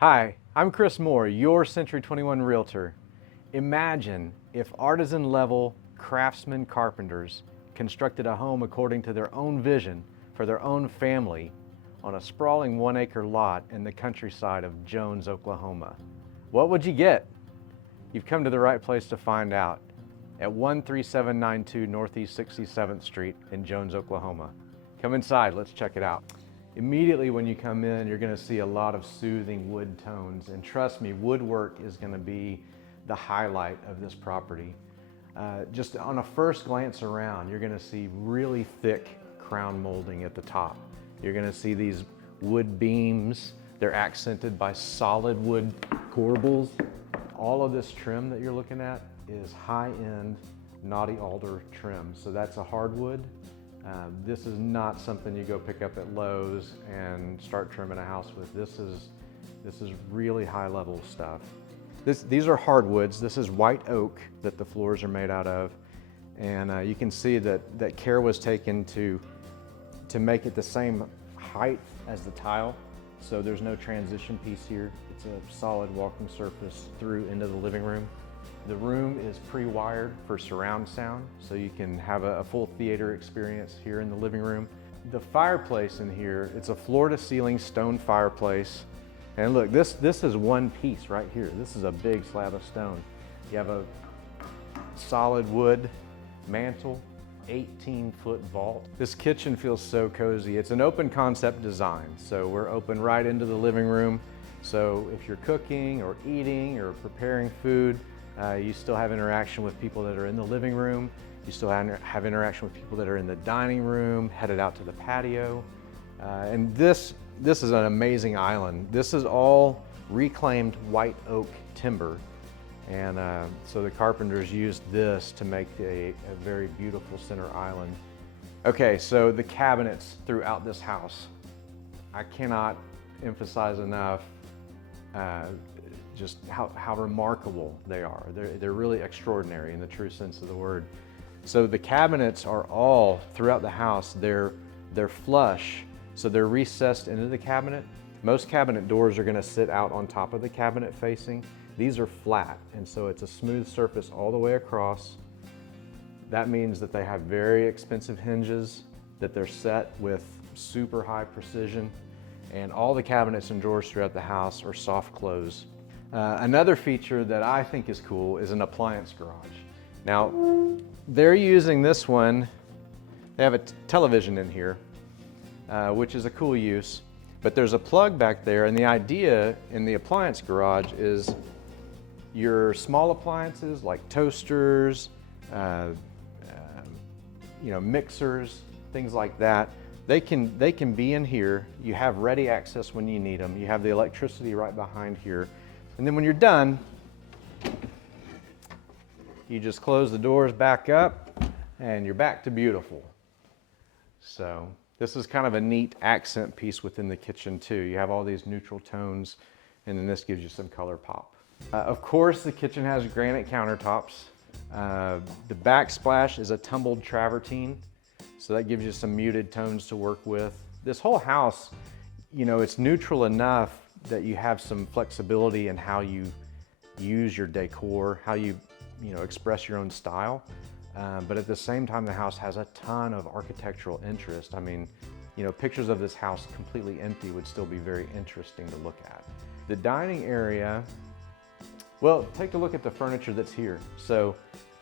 Hi, I'm Chris Moore, your Century 21 Realtor. Imagine if artisan-level craftsman carpenters constructed a home according to their own vision for their own family on a sprawling 1-acre lot in the countryside of Jones, Oklahoma. What would you get? You've come to the right place to find out at 13792 Northeast 67th Street in Jones, Oklahoma. Come inside, let's check it out. Immediately when you come in, you're going to see a lot of soothing wood tones, and trust me, woodwork is going to be the highlight of this property. Just on a first glance around, you're going to see really thick crown molding at the top. You're going to see these wood beams. They're accented by solid wood corbels. All of this trim that you're looking at is high-end knotty alder trim. So that's a hardwood. This is not something you go pick up at Lowe's and start trimming a house with. This is really high-level stuff. These are hardwoods. This is white oak that the floors are made out of, and you can see that care was taken to make it the same height as the tile. So there's no transition piece here. It's a solid walking surface through into the living room. The room is pre-wired for surround sound, so you can have a full theater experience here in the living room. The fireplace in here, it's a floor-to-ceiling stone fireplace. And look, this is one piece right here. This is a big slab of stone. You have a solid wood mantle, 18-foot vault. This kitchen feels so cozy. It's an open concept design, so we're open right into the living room. So if you're cooking or eating or preparing food, you still have interaction with people that are in the living room. You still have interaction with people that are in the dining room, headed out to the patio. And this is an amazing island. This is all reclaimed white oak timber. And so the carpenters used this to make a very beautiful center island. Okay, so the cabinets throughout this house. I cannot emphasize enough just how remarkable they are. They're really extraordinary in the true sense of the word. So the cabinets are all throughout the house. They're flush, so they're recessed into the cabinet. Most cabinet doors are going to sit out on top of the cabinet facing. These are flat, and so it's a smooth surface all the way across. That means that they have very expensive hinges, that they're set with super high precision, and all the cabinets and drawers throughout the house are soft close. Another feature that I think is cool is an appliance garage. Now, they're using this one. They have a television in here, which is a cool use, but there's a plug back there, and the idea in the appliance garage is your small appliances like toasters, mixers, things like that. They can be in here. You have ready access when you need them. You have the electricity right behind here. And then when you're done, you just close the doors back up and you're back to beautiful. So this is kind of a neat accent piece within the kitchen too. You have all these neutral tones, and then this gives you some color pop. Of course, the kitchen has granite countertops. The backsplash is a tumbled travertine, so that gives you some muted tones to work with. This whole house, it's neutral enough that you have some flexibility in how you use your decor, how you express your own style. But at the same time, the house has a ton of architectural interest. I mean, pictures of this house completely empty would still be very interesting to look at. The dining area, well, take a look at the furniture that's here. So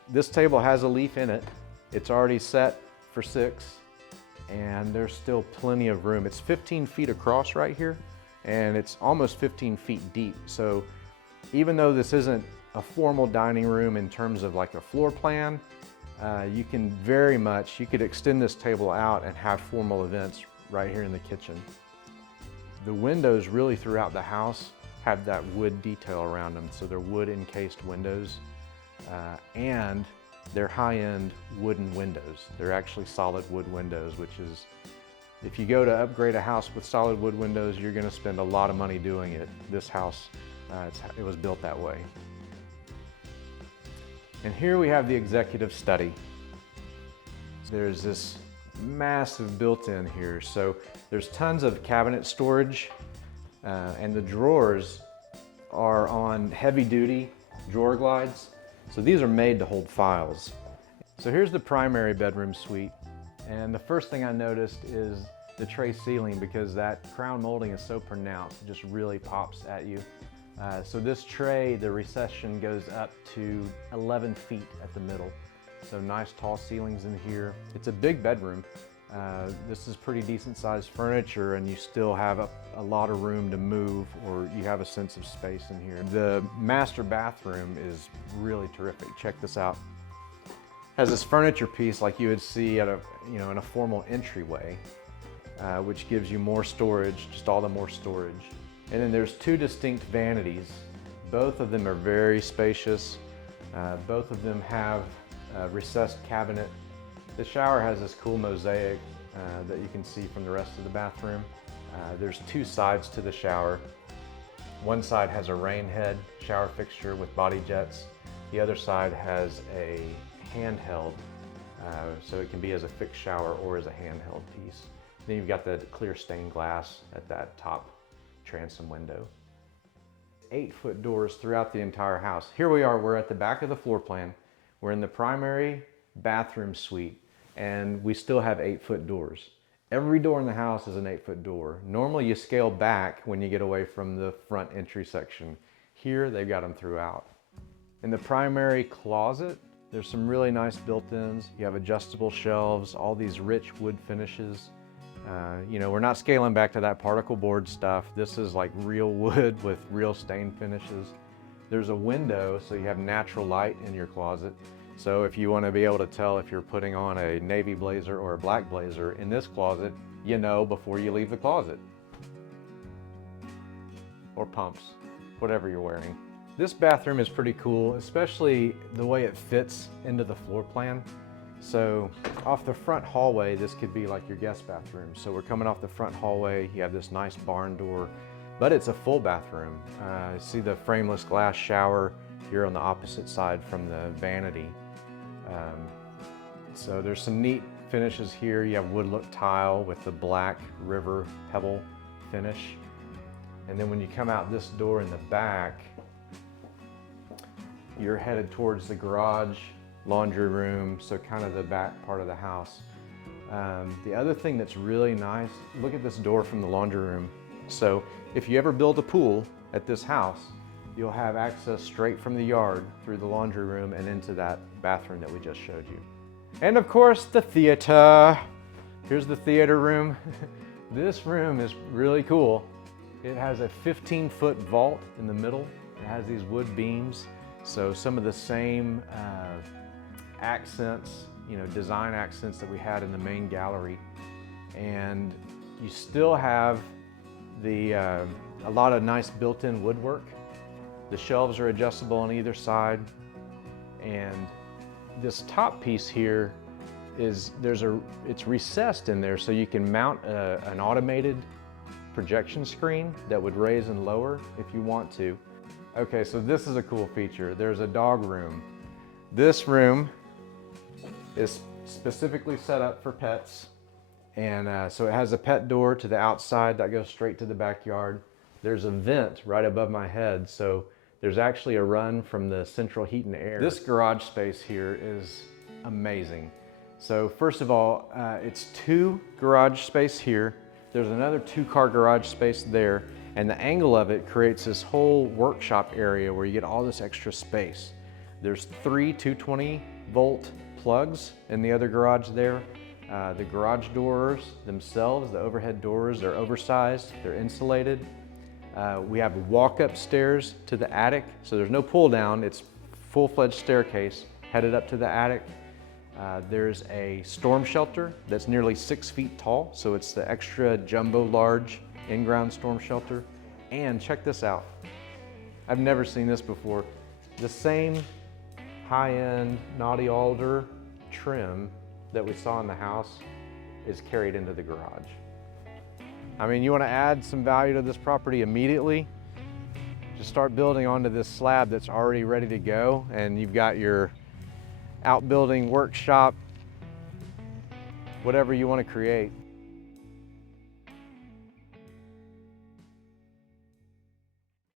this table has a leaf in it. It's already set for 6, and there's still plenty of room. It's 15 feet across right here, and it's almost 15 feet deep. So even though this isn't a formal dining room in terms of like a floor plan, you could extend this table out and have formal events right here in the kitchen. The windows really throughout the house have that wood detail around them. So they're wood encased windows, and they're high-end wooden windows. They're actually solid wood windows, which is, if you go to upgrade a house with solid wood windows, you're going to spend a lot of money doing it. This house, it was built that way. And here we have the executive study. There's this massive built-in here. So there's tons of cabinet storage, and the drawers are on heavy duty drawer glides. So these are made to hold files. So here's the primary bedroom suite. And the first thing I noticed is the tray ceiling, because that crown molding is so pronounced, it just really pops at you. So this tray, the recession goes up to 11 feet at the middle. So nice tall ceilings in here. It's a big bedroom. This is pretty decent sized furniture, and you still have a lot of room to move, or you have a sense of space in here. The master bathroom is really terrific. Check this out. Has this furniture piece like you would see at in a formal entryway, which gives you more storage, just all the more storage. And then there's two distinct vanities. Both of them are very spacious. Both of them have a recessed cabinet. The shower has this cool mosaic that you can see from the rest of the bathroom. There's two sides to the shower. One side has a rain head shower fixture with body jets. The other side has a handheld, so it can be as a fixed shower or as a handheld piece. Then you've got the clear stained glass at that top transom window. 8-foot doors throughout the entire house. Here we are, we're at the back of the floor plan. We're in the primary bathroom suite, and we still have 8-foot doors. Every door in the house is an 8-foot door. Normally you scale back when you get away from the front entry section. Here they've got them throughout. In the primary closet, there's some really nice built-ins. You have adjustable shelves, all these rich wood finishes. You know, we're not scaling back to that particle board stuff. This is like real wood with real stain finishes. There's a window, so you have natural light in your closet. So if you want to be able to tell if you're putting on a navy blazer or a black blazer in this closet, you know before you leave the closet. Or pumps, whatever you're wearing. This bathroom is pretty cool, especially the way it fits into the floor plan. So off the front hallway, this could be like your guest bathroom. So we're coming off the front hallway, you have this nice barn door, but it's a full bathroom. See the frameless glass shower here on the opposite side from the vanity. So there's some neat finishes here. You have wood look tile with the black river pebble finish. And then when you come out this door in the back, you're headed towards the garage, laundry room, so kind of the back part of the house. The other thing that's really nice, look at this door from the laundry room. So if you ever build a pool at this house, you'll have access straight from the yard through the laundry room and into that bathroom that we just showed you. And of course, the theater. Here's the theater room. This room is really cool. It has a 15-foot vault in the middle. It has these wood beams. So some of the same accents, you know, design accents that we had in the main gallery. And you still have a lot of nice built-in woodwork. The shelves are adjustable on either side. And this top piece here is, it's recessed in there, so you can mount an automated projection screen that would raise and lower if you want to. Okay, so this is a cool feature. There's a dog room. This room is specifically set up for pets. And so it has a pet door to the outside that goes straight to the backyard. There's a vent right above my head, so there's actually a run from the central heat and air. This garage space here is amazing. So first of all, it's 2 garage space here. There's another 2-car garage space there. And the angle of it creates this whole workshop area where you get all this extra space. There's 3 220-volt plugs in the other garage there. The garage doors themselves, the overhead doors, are oversized, they're insulated. We have walk-up stairs to the attic, so there's no pull down, it's full-fledged staircase headed up to the attic. There's a storm shelter that's nearly 6 feet tall, so it's the extra jumbo large in-ground storm shelter. And check this out. I've never seen this before. The same high-end knotty alder trim that we saw in the house is carried into the garage. I mean, you want to add some value to this property immediately, just start building onto this slab that's already ready to go, and you've got your outbuilding workshop, whatever you want to create.